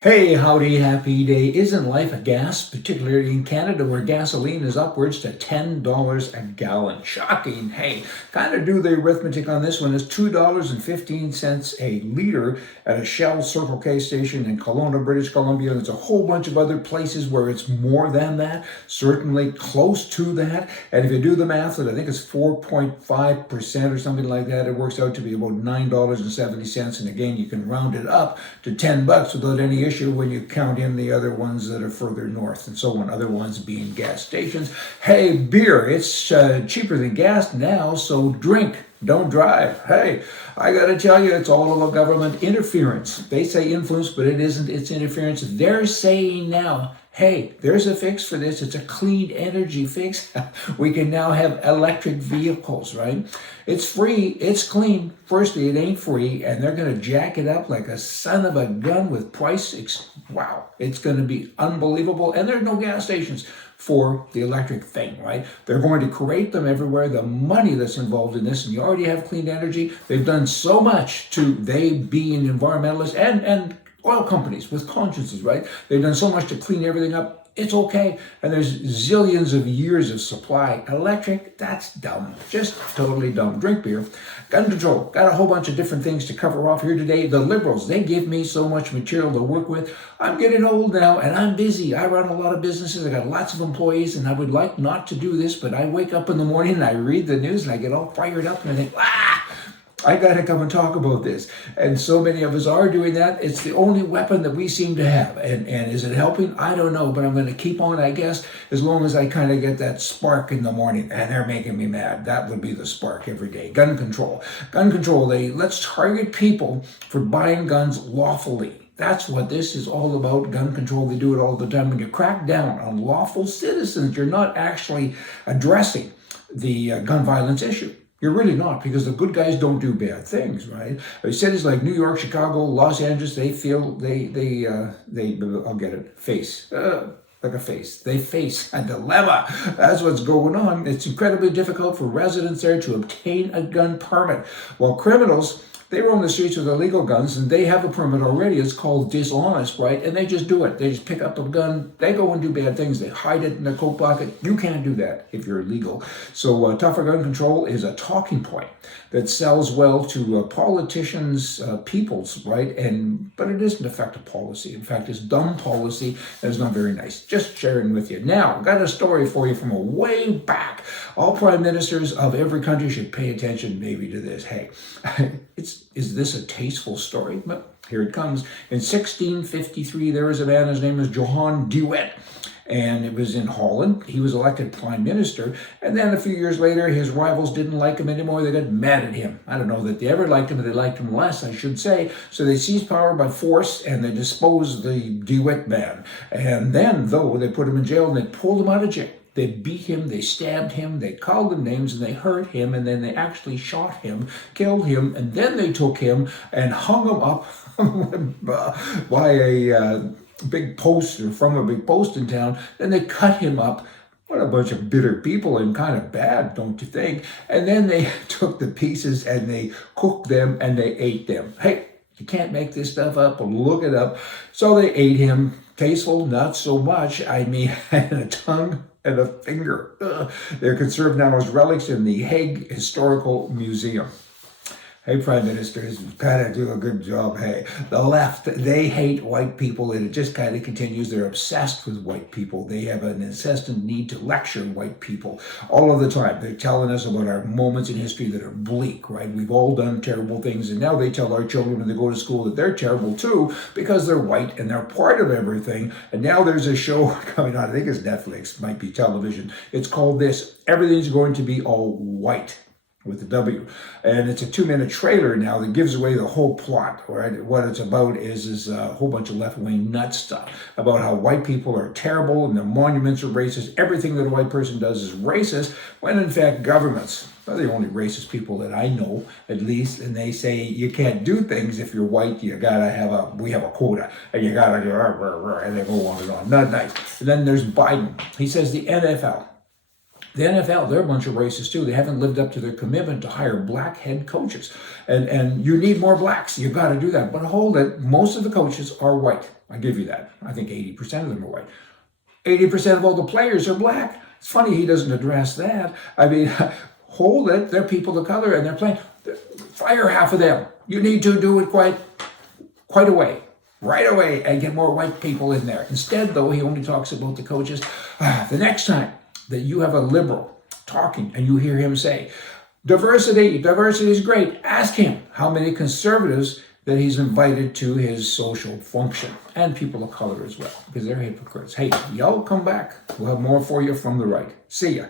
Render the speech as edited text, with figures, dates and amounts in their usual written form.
Hey, howdy, happy day. Isn't life a gas, particularly in Canada where gasoline is upwards to $10 a gallon? Shocking. Hey, kind of do the arithmetic on this one. It's $2.15 a liter at a Shell Circle K station in Kelowna, British Columbia. There's a whole bunch of other places where it's more than that, certainly close to that. And if you do the math, I think it's 4.5% or something like that. It works out to be about $9.70. And again, you can round it up to $10 without any issue when you count in the other ones that are further north and so on, other ones being gas stations. Hey, beer, it's cheaper than gas now, so drink, don't drive. Hey, I gotta tell you, it's all about government interference. They say influence, but it isn't, it's interference. They're saying now, hey, there's a fix for this. It's a clean energy fix. We can now have electric vehicles, right? It's free, it's clean. Firstly, it ain't free, and they're going to jack it up like a son of a gun with price. Wow, it's going to be unbelievable. And there are no gas stations for the electric thing, right? They're going to create them everywhere. The money that's involved in this, and you already have clean energy. They've done so much to, they being environmentalists and oil companies with consciences, right? They've done so much to clean everything up. It's okay. And there's zillions of years of supply. Electric, that's dumb. Just totally dumb. Drink beer. Gun control. Got a whole bunch of different things to cover off here today. The Liberals, they give me so much material to work with. I'm getting old now and I'm busy. I run a lot of businesses. I got lots of employees and I would like not to do this, but I wake up in the morning and I read the news and I get all fired up and I think, I got to come and talk about this. And so many of us are doing that. It's the only weapon that we seem to have. And is it helping? I don't know, but I'm going to keep on, I guess, as long as I kind of get that spark in the morning. And they're making me mad. That would be the spark every day. Gun control. Gun control, let's target people for buying guns lawfully. That's what this is all about, gun control. They do it all the time. When you crack down on lawful citizens, you're not actually addressing the gun violence issue. You're really not, because the good guys don't do bad things, right? Cities like New York, Chicago, Los Angeles, they feel I'll get it, like a face. They face a dilemma. That's what's going on. It's incredibly difficult for residents there to obtain a gun permit. While criminals, they roam the streets with illegal guns and they have a permit already. It's called dishonest, right? And they just do it. They just pick up a gun. They go and do bad things. They hide it in their coat pocket. You can't do that if you're illegal. So tougher gun control is a talking point that sells well to politicians, peoples, right? But it isn't effective policy. In fact, it's dumb policy and it's not very nice. Just sharing with you. Now, got a story for you from a way back. All prime ministers of every country should pay attention maybe to this. Hey, is this a tasteful story? Well, here it comes. In 1653, there was a man, his name was Johan de Witt, and it was in Holland. He was elected prime minister, and then a few years later, his rivals didn't like him anymore. They got mad at him. I don't know that they ever liked him, but they liked him less, I should say. So they seized power by force, and they disposed the de Witt man. And then, though, they put him in jail, and they pulled him out of jail. They beat him, they stabbed him, they called him names, and they hurt him, and then they actually shot him, killed him, and then they took him and hung him up by a big post, or from a big post in town. Then they cut him up. What a bunch of bitter people, and kind of bad, don't you think? And then they took the pieces and they cooked them and they ate them. Hey, you can't make this stuff up. Look it up. So they ate him. Tasteful, not so much. I mean, and a tongue and a finger. Ugh. They're conserved now as relics in the Hague Historical Museum. Hey, prime ministers, kind of do a good job. Hey, the left, they hate white people, and it just kind of continues. They're obsessed with white people. They have an incessant need to lecture white people all of the time. They're telling us about our moments in history that are bleak, right? We've all done terrible things, and now they tell our children when they go to school that they're terrible too because they're white and they're part of everything. And now there's a show coming on, I think it's Netflix, might be television. It's called Everything's Going to Be All White, with the W. And it's a 2-minute trailer now that gives away the whole plot, right? What it's about is a whole bunch of left-wing nut stuff about how white people are terrible and their monuments are racist. Everything that a white person does is racist, when in fact governments are the only racist people that I know, at least, and they say you can't do things if you're white. You gotta we have a quota, and you gotta do, and they go on and on. Not nice. And then there's Biden. He says the NFL, they're a bunch of racists too. They haven't lived up to their commitment to hire black head coaches. And you need more blacks. You've got to do that. But hold it, most of the coaches are white. I give you that. I think 80% of them are white. 80% of all the players are black. It's funny he doesn't address that. I mean, hold it. They're people of color and they're playing. Fire half of them. You need to do it quite away, right away, and get more white people in there. Instead, though, he only talks about the coaches. The next time that you have a liberal talking and you hear him say, diversity is great, ask him how many conservatives that he's invited to his social function, and people of color as well, because they're hypocrites. Hey, y'all come back. We'll have more for you from the right. See ya.